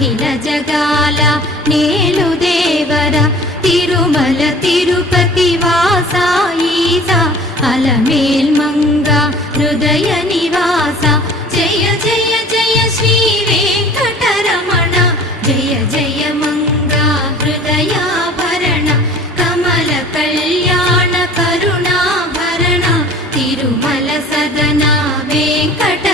అఖిల జగాల నేలు దేవర తిరుమల తిరుపతి వాస ఈస అలమేల్ మంగ హృదయ నివాస జయ జయ జయ శ్రీ వెంకటరమణ జయ జయ మంగ హృదయాభరణ కమల కళ్యాణ కరుణాభరణ తిరుమల సదన వెంకట